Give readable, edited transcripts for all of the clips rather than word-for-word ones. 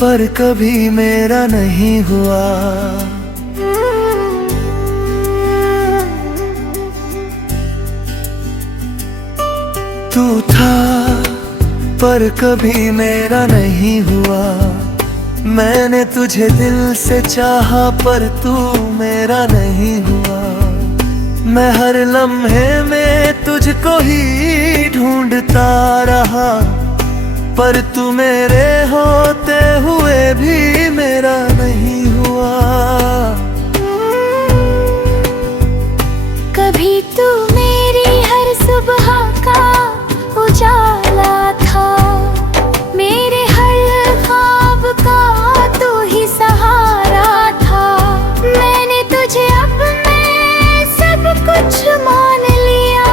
पर कभी मेरा नहीं हुआ। तू था पर कभी मेरा नहीं हुआ। मैंने तुझे दिल से चाहा पर तू मेरा नहीं हुआ। मैं हर लम्हे में तुझको ही ढूंढता रहा, पर तू मेरे होते हुए भी मेरा नहीं हुआ। कभी तू मेरी हर सुबह का उजाला था, मेरे हर ख्वाब का तू ही सहारा था। मैंने तुझे अब मैं सब कुछ मान लिया,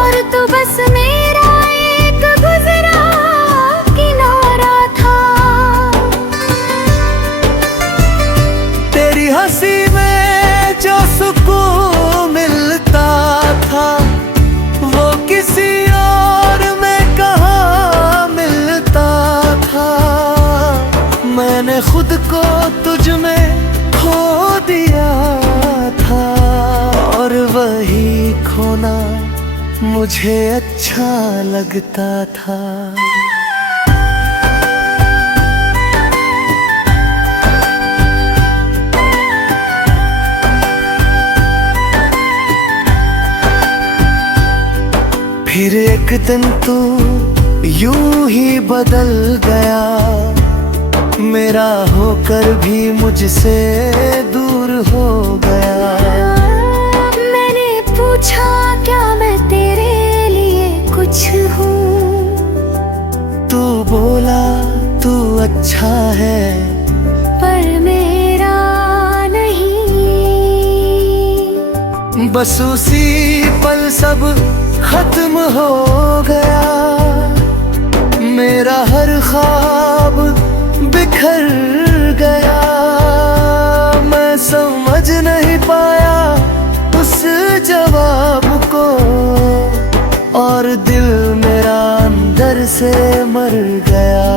और तू बस मेरा एक गुजरा किनारा था। तेरी हंसी में जो सुकून मिलता था, वो किसी और में कहाँ मिलता था। मैंने खुद को तुझ में खो दिया था, और वही खोना मुझे अच्छा लगता था। फिर एक दिन तू यूं ही बदल गया, मेरा होकर भी मुझसे दूर हो गया। मैंने पूछा क्या मैं तेरे लिए कुछ हूँ, तू बोला तू अच्छा है पर मेरा नहीं। बस उसी पल सब खत्म हो गया, मेरा हर ख्वाब बिखर गया। मैं समझ नहीं पाया उस जवाब को, और दिल मेरा अंदर से मर गया।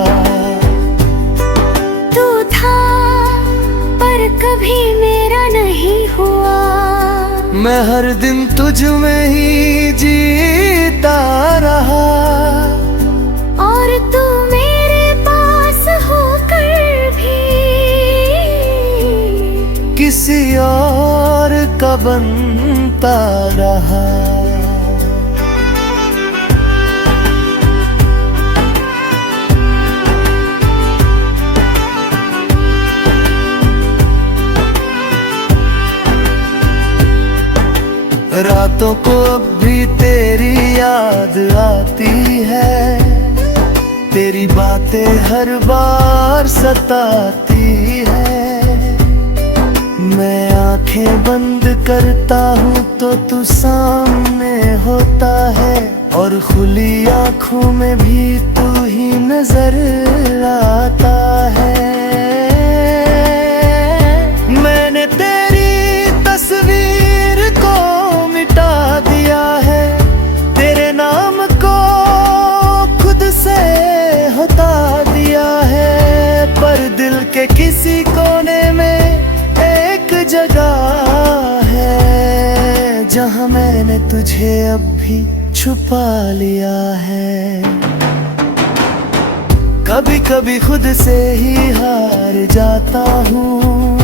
तू था पर कभी मेरा नहीं हुआ, मैं हर दिन तुझ में ही जीता रहा, और तू मेरे पास होकर भी किसी और का बनता रहा। रातों को अब भी तेरी याद आती है, तेरी बातें हर बार सताती है। मैं आंखें बंद करता हूँ तो तू सामने होता है, और खुली आँखों में भी तू ही नजर आता है। मैंने तेरी तस्वीर को मिटा दिया है, तेरे नाम को खुद से हटा दिया है, पर दिल के किसी कोने में एक जगह है, जहाँ मैंने तुझे अब भी छुपा लिया है। कभी कभी खुद से ही हार जाता हूँ,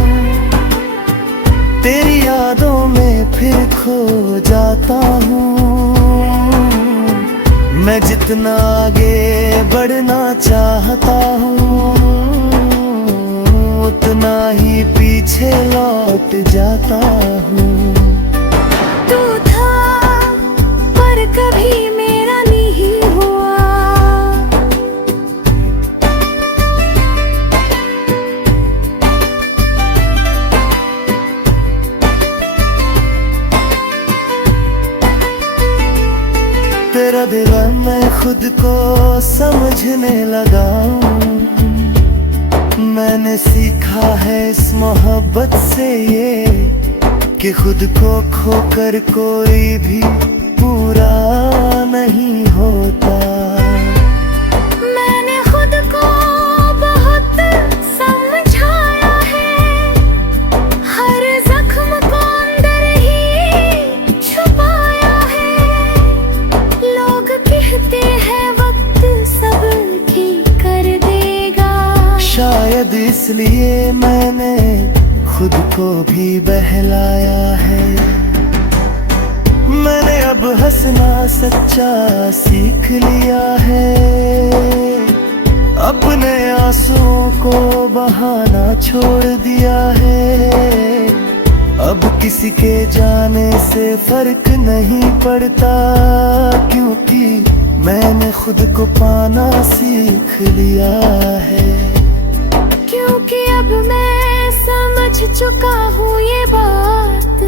तेरी यादों में फिर खो जाता हूँ। मैं जितना आगे बढ़ना चाहता हूँ, उतना ही पीछे लौट जाता हूँ। तू था पर कभी मेरा नहीं हुआ, तेरा दिल मैं खुद को समझने लगा हूँ। मैंने सीखा है इस मोहब्बत से ये, कि खुद को खोकर कोई भी पूरा नहीं होता। मैंने खुद को शायद इसलिए मैंने खुद को भी बहलाया है। मैंने अब हंसना सच्चा सीख लिया है, अपने आंसुओं को बहाना छोड़ दिया है। अब किसी के जाने से फर्क नहीं पड़ता, क्योंकि मैंने खुद को पाना सीख लिया है। क्योंकि अब मैं समझ चुका हूँ ये बात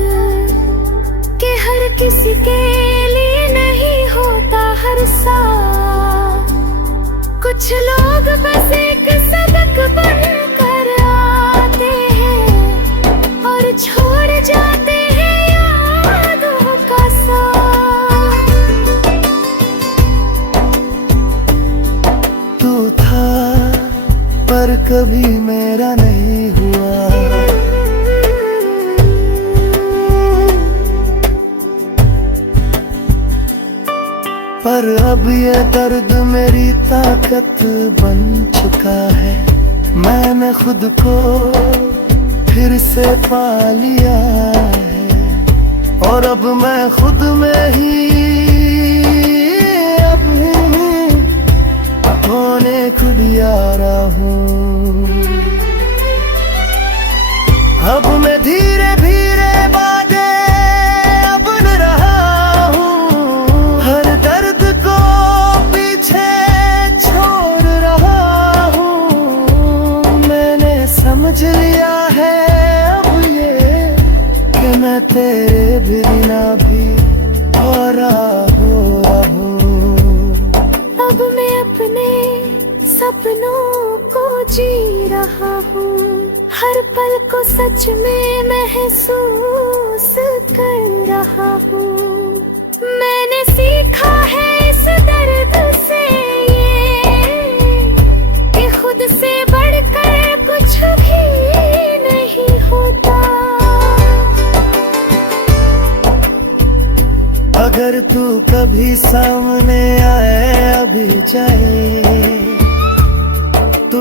कि हर किसी के लिए नहीं होता हर साथ। कुछ लोग बस एक सबक बनकर आते हैं और छोड़ जाते हैं यादों का साथ। तू था पर कभी मेरा नहीं हुआ, पर अब ये दर्द मेरी ताकत बन चुका है। मैंने खुद को फिर से पा लिया है, और अब मैं खुद में ही होने को लिया हूँ। अब मैं धीरे धीरे बातें बन रहा हूँ, हर दर्द को पीछे छोड़ रहा हूँ। मैंने समझ लिया है अब ये कि मैं तेरे बिना भी भरा हुआ हूँ। अब मैं अपने सपनों को जी रहा हूँ, हर पल को सच में महसूस कर रहा हूँ। मैंने सीखा है इस दर्द से ये कि खुद से बढ़कर कुछ भी नहीं होता। अगर तू कभी सामने आए अभी जाए तो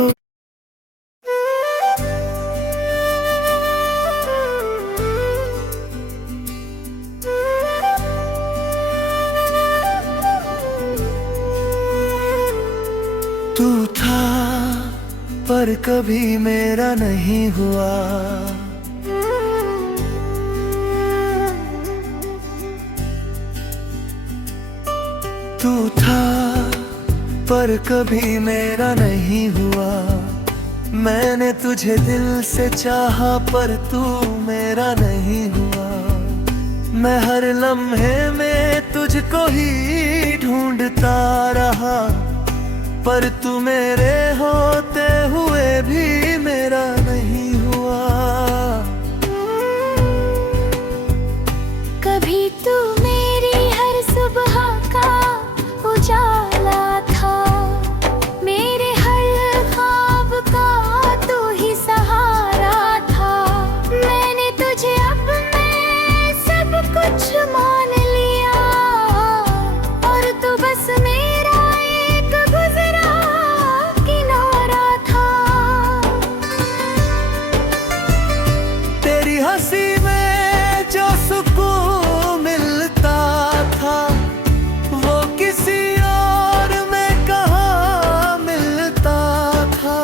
तू था पर कभी मेरा नहीं हुआ। तू था पर कभी मेरा नहीं हुआ। मैंने तुझे दिल से चाहा पर तू मेरा नहीं हुआ। मैं हर लम्हे में तुझको ही ढूंढता रहा, पर तू मेरे होते हुए भी मेरा नहीं हुआ। कभी तू मेरी हर सुबह का उजाला था, मेरे हर ख्वाब का तू ही सहारा था। मैंने तुझे अब मैं सब कुछ मान लिया, और तू बस मेरा एक गुजरा किनारा था। तेरी हंसी में जो सुकून मिलता था, वो किसी और में कहाँ मिलता था।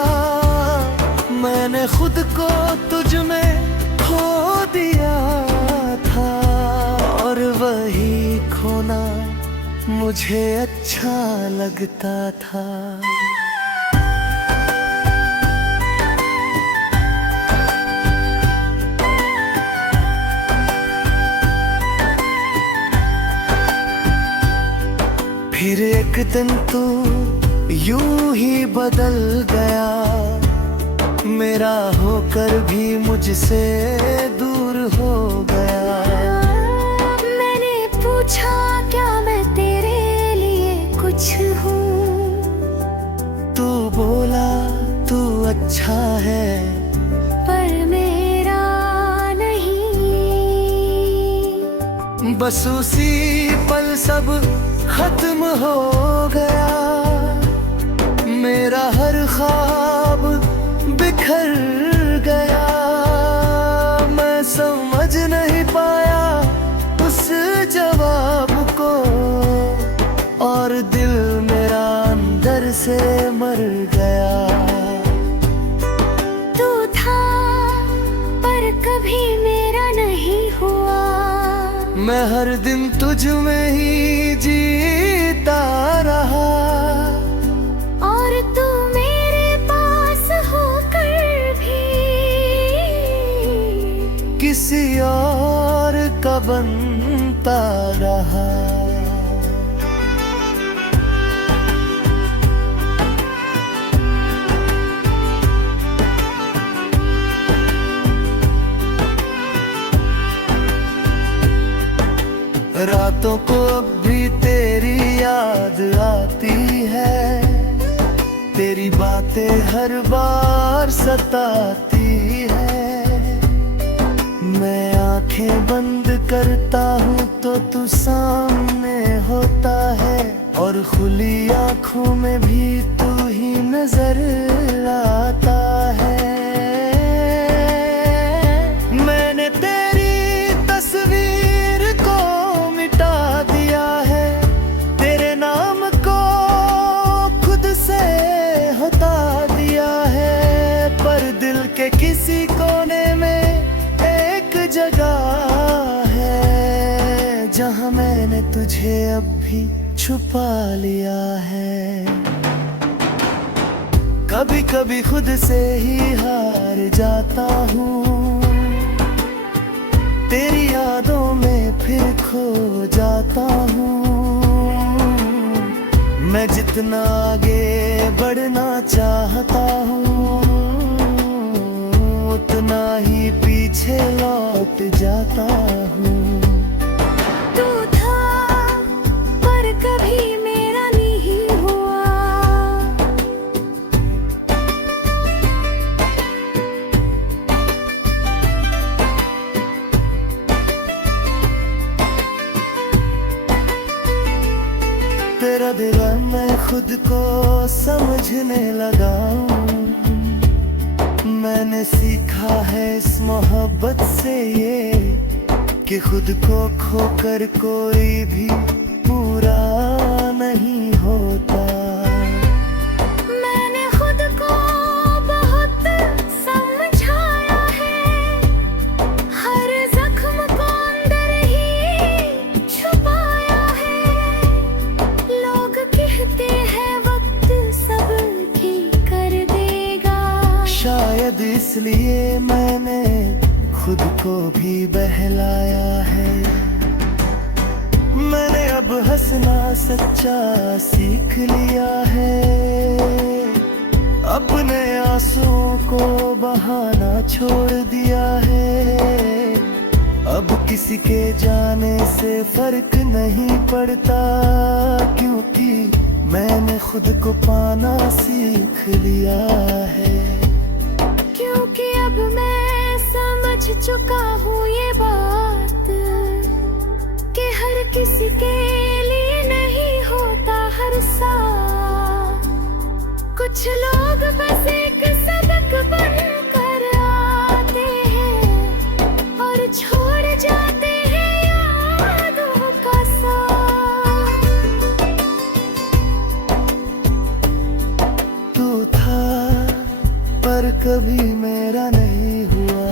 मैंने खुद को तुझ में खो दिया था, और वही खोना मुझे अच्छा लगता था। फिर एक दिन तू यूं ही बदल गया, मेरा होकर भी मुझसे दूर हो गया। मैंने पूछा क्या मैं तेरे लिए कुछ हूँ, तू बोला तू अच्छा है पर मेरा नहीं। बस उसी पल सब खत्म हो गया, मेरा हर ख्वाब बिखर गया। मैं समझ नहीं पाया उस जवाब को, और दिल मेरा अंदर से मर गया। तू था पर कभी मेरा नहीं हुआ। मैं हर दिन तुझ में ही जीता रहा, और तू मेरे पास होकर भी किसी और का बनता रहा। रातों को अब भी तेरी याद आती है, तेरी बातें हर बार सताती है। मैं आंखें बंद करता हूँ तो तू सामने होता है, और खुली आंखों में भी तू ही नजर आता है। मैंने तेरी तस्वीर को मिटा दिया है, तेरे नाम को खुद से हटा दिया है, पर दिल के किसी कोने में एक जगह है जहां मैंने तुझे अब भी छुपा लिया है। कभी कभी खुद से ही हार जाता हूँ, तेरी यादों में फिर खो जाता हूँ। मैं जितना आगे बढ़ना चाहता हूँ, उतना ही पीछे लौट जाता हूँ। तू था पर कभी मेरा नहीं हुआ। तेरा दिल मैं खुद को समझने लगा हूँ। मैंने सीखा है इस मोहब्बत से ये, कि खुद को खोकर कोई भी पूरा नहीं होता। मैंने खुद को बहुत समझाया है, हर जख्म को अंदर ही छुपाया है। लोग कहते हैं वक्त सब ठीक कर देगा, शायद इसलिए मैंने खुद को भी बहलाया है। मैंने अब हंसना सच्चा सीख लिया है, अपने आंसुओं को बहाना छोड़ दिया है। अब किसी के जाने से फर्क नहीं पड़ता, क्योंकि मैंने खुद को पाना सीख लिया है। क्योंकि अब मैं समझ चुका हूँ ये बात, कि हर किसी के लिए नहीं होता हर साथ। कुछ लोग बस एक सबक बन कर आते हैं और छोड़ जाते हैं यादों का साथ। तू था पर कभी मेरा नहीं हुआ।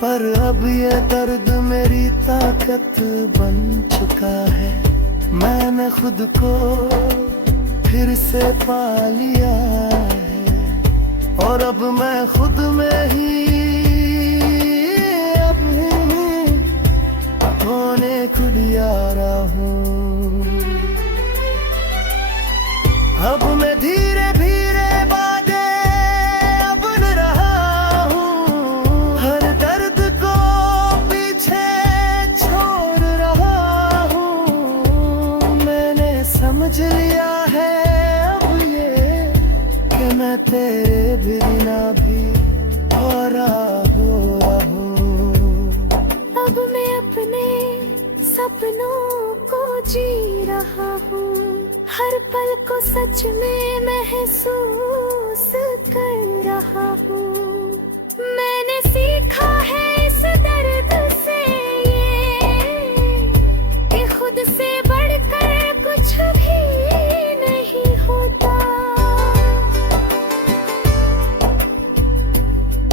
पर अब ये दर्द मेरी ताकत बन चुका है। मैंने खुद को फिर से पा लिया है, और अब मैं खुद में ही होने खुदियारा हूँ। अब मैं धीरे धीरे बाजे बन रहा हूँ, हर दर्द को पीछे छोड़ रहा हूँ। मैंने समझ लिया है अब ये, कि मैं तेरे बिना भी और सपनों को जी रहा हूँ, हर पल को सच में महसूस कर रहा हूँ। मैंने सीखा है इस दर्द से ये कि खुद से बढ़कर कुछ भी नहीं होता।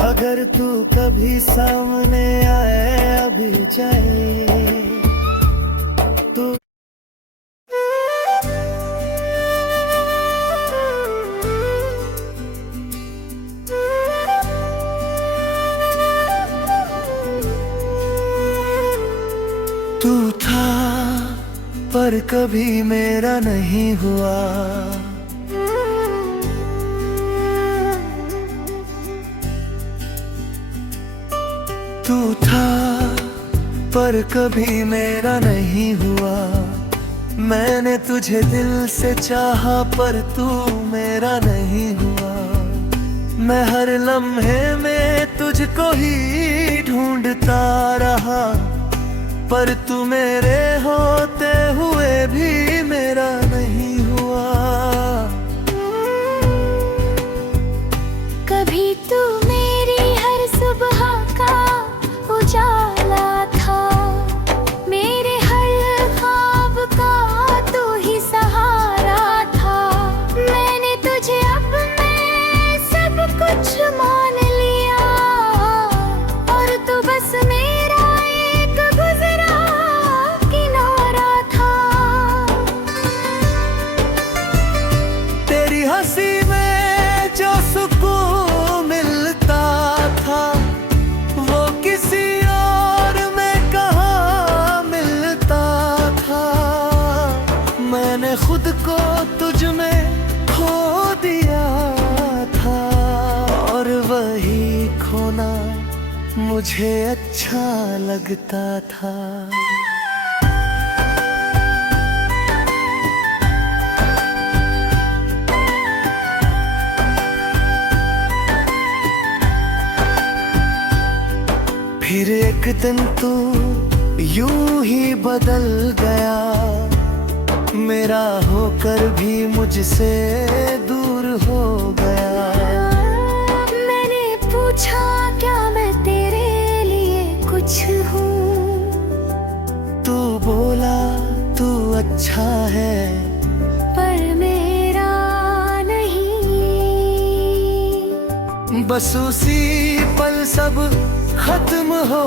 अगर तू कभी सामने आए अभी जाए तो तू था पर कभी मेरा नहीं हुआ। तू था पर कभी मेरा नहीं हुआ। मैंने तुझे दिल से चाहा पर तू मेरा नहीं हुआ। मैं हर लम्हे में तुझको ही ढूंढता रहा, पर तू मेरे होते हुए भी मेरा नहीं हुआ। कभी तू मेरी हर सुबह का उजाला था, मेरे हर ख्वाब का तू ही सहारा था। मैंने तुझे अब मैं सब कुछ मान लिया, और तू बस मेरा एक गुजरा किनारा था। तेरी हंसी में जो सुकून मिलता था, वो किसी और में कहाँ मिलता था। मैंने खुद को तुझ में खो दिया था, और वही खोना मुझे अच्छा लगता था। फिर एक दिन तू यूं ही बदल गया, मेरा होकर भी मुझसे दूर हो गया। मैंने पूछा क्या मैं तेरे लिए कुछ हूँ, तू बोला तू अच्छा है पर मेरा नहीं। बस उसी पल सब खत्म हो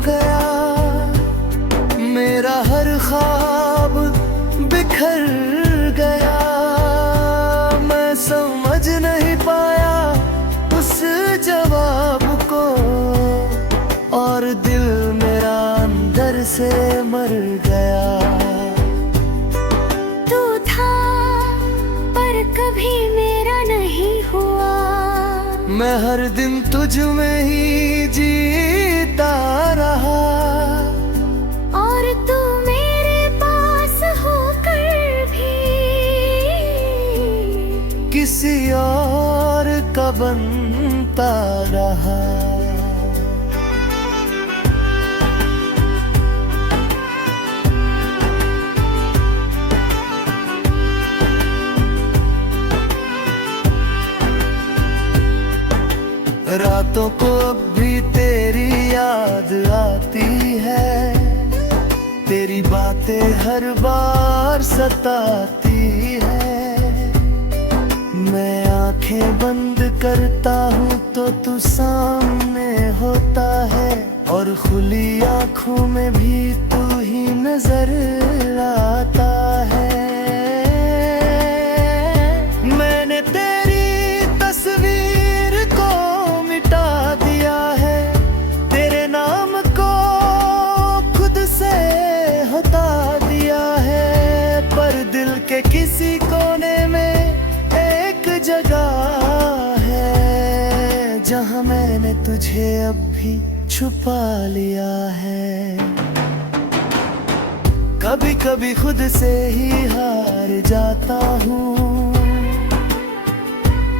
गया, मेरा हर ख्वाब बिखर गया। मैं समझ नहीं पाया उस जवाब को, और दिल मेरा अंदर से मर गया। तू था पर कभी मेरा नहीं हुआ, मैं हर दिन तुझ में ही जीता रहा, और तू मेरे पास होकर भी किसी और का बनता रहा। रातों को अब भी तेरी याद आती है, तेरी बातें हर बार सताती है। मैं आंखें बंद करता हूँ तो तू सामने होता है, और खुली आंखों में भी तू ही नजर आता है। मैंने तेरी तस्वीर को मिटा दिया है, तेरे नाम को खुद से हटा दिया है, पर दिल के किसी कोने में एक जगह है, जहाँ मैंने तुझे अब भी छुपा लिया है। कभी कभी खुद से ही हार जाता हूँ,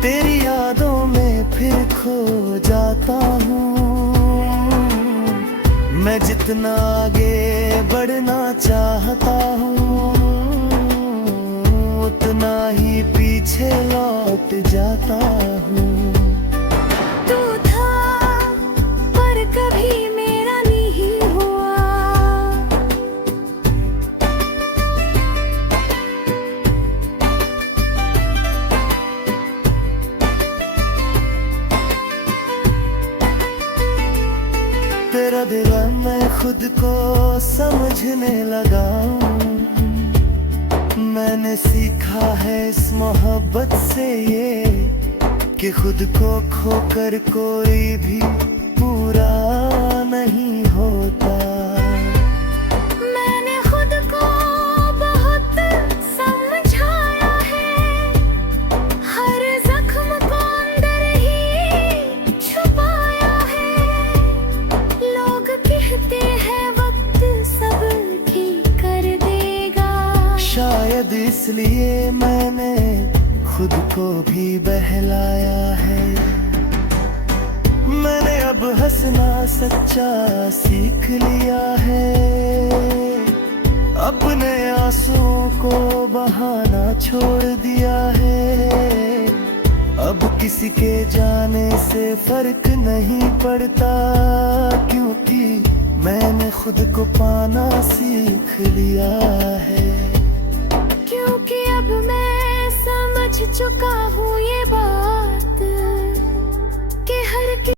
तेरी यादों में फिर खो जाता हूँ। मैं जितना आगे बढ़ना चाहता हूँ उतना ही पीछे लौट जाता हूँ। तू था पर कभी मेरा नहीं हुआ। तेरा दिल मैं खुद को समझने लगा हूँ। मैंने सीखा है इस मोहब्बत से ये कि खुद को खोकर कोई भी पूरा नहीं होता। मैंने खुद को बहुत समझाया है, हर जख्म को अंदर ही छुपाया है। लोग कहते हैं वक्त सब ठीक कर देगा, शायद इसलिए मैंने खुद को भी बहलाया है। मैंने अब हंसना सच्चा सीख लिया है, अपने आंसुओं को बहाना छोड़ दिया है। अब किसी के जाने से फर्क नहीं पड़ता, क्योंकि मैंने खुद को पाना सीख लिया है। क्योंकि अब मैं समझ चुका हूँ